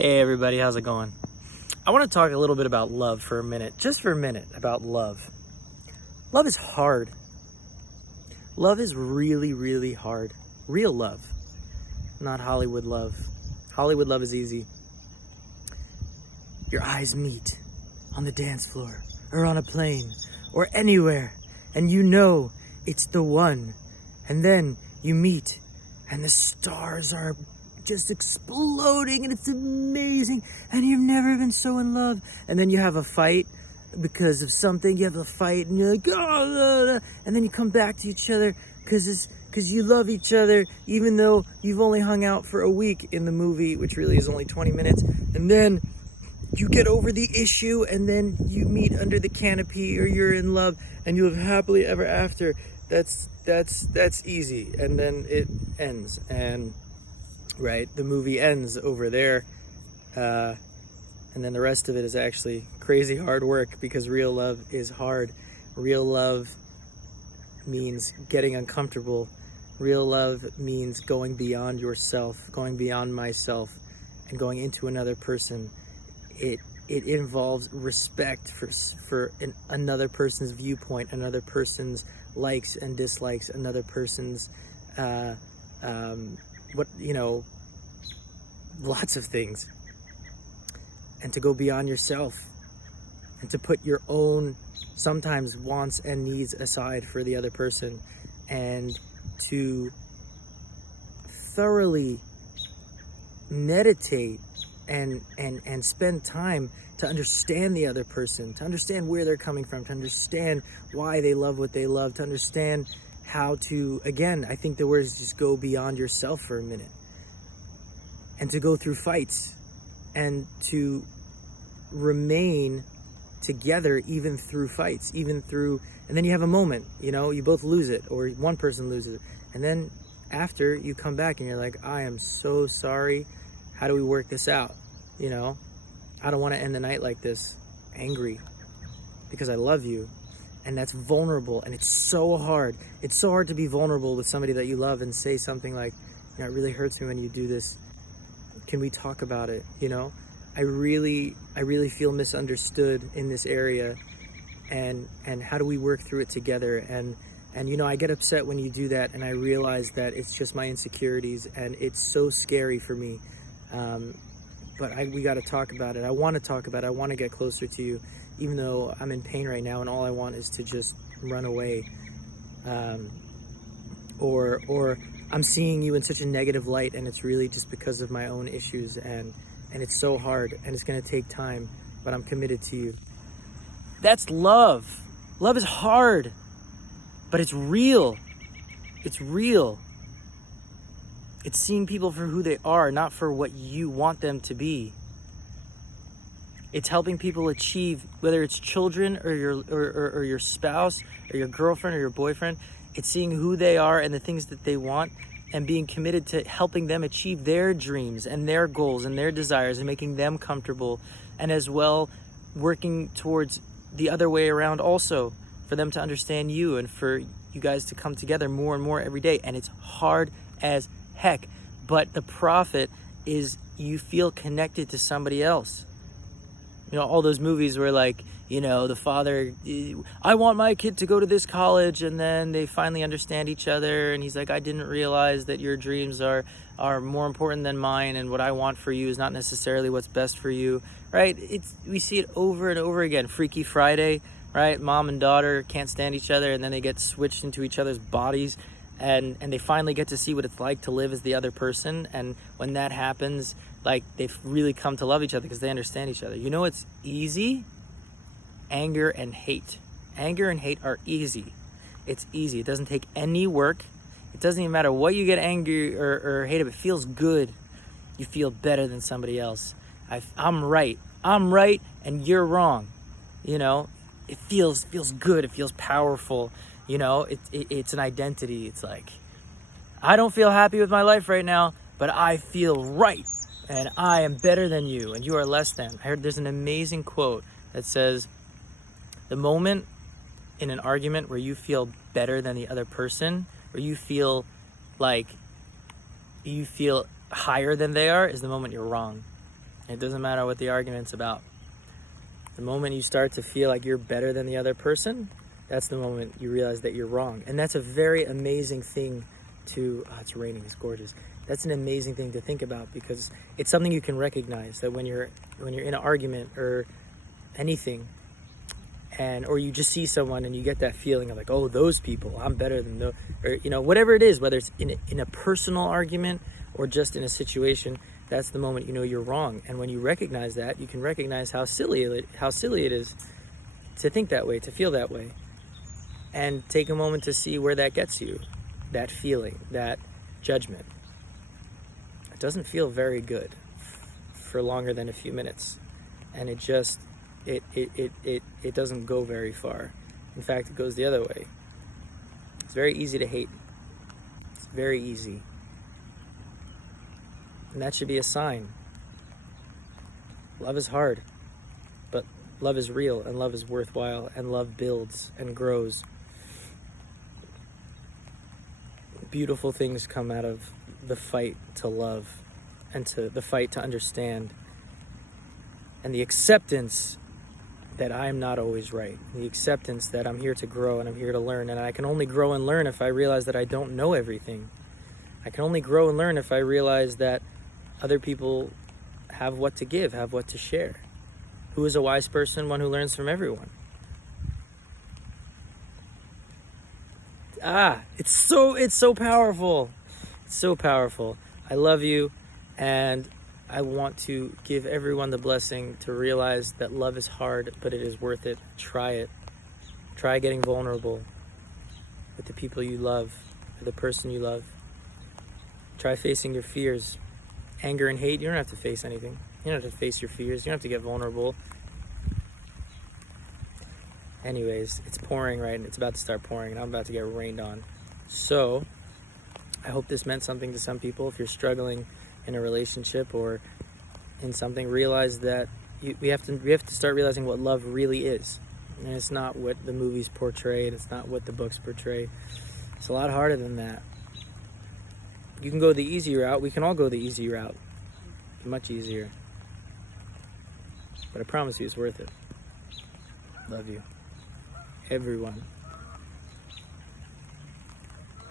Hey everybody, how's it going? I want to talk a little bit about love for a minute, just for a minute, about love. Love is hard. Love is really, really hard. Real love, not Hollywood love. Hollywood love is easy. Your eyes meet on the dance floor, or on a plane, or anywhere, and you know it's the one. And then you meet, and the stars are just exploding, and it's amazing, and you've never been so in love. And then you have a fight because of something. You have a fight, and you're like, oh, and then you come back to each other because you love each other, even though you've only hung out for a week in the movie, which really is only 20 minutes. And then you get over the issue, and then you meet under the canopy, or you're in love, and you live happily ever after. That's easy. And then it ends, and right, the movie ends over there, and then the rest of it is actually crazy hard work, because real love is hard. Real love means getting uncomfortable. Real love means going beyond yourself, going beyond myself, and going into another person. It involves respect for another person's viewpoint, another person's likes and dislikes, another person's lots of things. And to go beyond yourself, and to put your own sometimes wants and needs aside for the other person, and to thoroughly meditate and spend time to understand the other person, to understand where they're coming from, to understand why they love what they love, to understand how to, again, I think the word is just go beyond yourself for a minute, and to go through fights, and to remain together even through fights, and then you have a moment, you both lose it, or one person loses it, and then after you come back and you're like, I am so sorry, how do we work this out? I don't want to end the night like this, angry, because I love you. And that's vulnerable, and it's so hard. It's so hard to be vulnerable with somebody that you love and say something like, it really hurts me when you do this. Can we talk about it? I really feel misunderstood in this area, and how do we work through it together? And I get upset when you do that, and I realize that it's just my insecurities, and it's so scary for me. But we got to talk about it. I want to talk about it. I want to get closer to you, even though I'm in pain right now, and all I want is to just run away. Or I'm seeing you in such a negative light, and it's really just because of my own issues, and it's so hard, and it's going to take time, but I'm committed to you. That's love. Love is hard, but it's real. It's real. It's seeing people for who they are, not for what you want them to be. It's helping people achieve, whether it's children or your spouse or your girlfriend or your boyfriend. It's seeing who they are and the things that they want, and being committed to helping them achieve their dreams and their goals and their desires, and making them comfortable, and as well working towards the other way around also, for them to understand you and for you guys to come together more and more every day. And it's hard as heck, but the profit is you feel connected to somebody else. All those movies where the father, I want my kid to go to this college, and then they finally understand each other, and he's like, I didn't realize that your dreams are more important than mine, and what I want for you is not necessarily what's best for you, right? We see it over and over again. Freaky Friday, right? Mom and daughter can't stand each other, and then they get switched into each other's bodies, and they finally get to see what it's like to live as the other person. And when that happens, they've really come to love each other because they understand each other. It's easy? Anger and hate. Anger and hate are easy. It's easy. It doesn't take any work. It doesn't even matter what you get angry or hate of. It feels good. You feel better than somebody else. I'm right, and you're wrong. It feels good. It feels powerful. It's an identity. It's like, I don't feel happy with my life right now, but I feel right, and I am better than you, and you are less than. I heard there's an amazing quote that says, the moment in an argument where you feel better than the other person, where you feel higher than they are, is the moment you're wrong. It doesn't matter what the argument's about. The moment you start to feel like you're better than the other person, that's the moment you realize that you're wrong. And that's a very amazing thing to, it's raining, it's gorgeous. That's an amazing thing to think about, because it's something you can recognize, that when you're in an argument or anything, or you just see someone and you get that feeling of like, oh, those people, I'm better than those, or whatever it is, whether it's in a personal argument or just in a situation, that's the moment you know you're wrong. And when you recognize that, you can recognize how silly it is to think that way, to feel that way, and take a moment to see where that gets you, that feeling, that judgment. It doesn't feel very good for longer than a few minutes, and it doesn't go very far. In fact, it goes the other way. It's very easy to hate. It's very easy. And that should be a sign. Love is hard, but love is real, and love is worthwhile, and love builds and grows. Beautiful things come out of the fight to love, and to the fight to understand, and the acceptance that I'm not always right, the acceptance that I'm here to grow and I'm here to learn, and I can only grow and learn if I realize that I don't know everything. I can only grow and learn if I realize that other people have what to give, have what to share. Who is a wise person? One who learns from everyone. It's so powerful. It's so powerful. I love you, and I want to give everyone the blessing to realize that love is hard, but it is worth it. Try it. Try getting vulnerable with the people you love, with the person you love. Try facing your fears. Anger and hate, you don't have to face anything. You don't have to face your fears. You don't have to get vulnerable. Anyways, it's pouring, right? And it's about to start pouring, and I'm about to get rained on. So, I hope this meant something to some people. If you're struggling in a relationship or in something, realize that we have to start realizing what love really is. And it's not what the movies portray, and it's not what the books portray. It's a lot harder than that. You can go the easy route. We can all go the easy route. Much easier. But I promise you it's worth it. Love you. Everyone.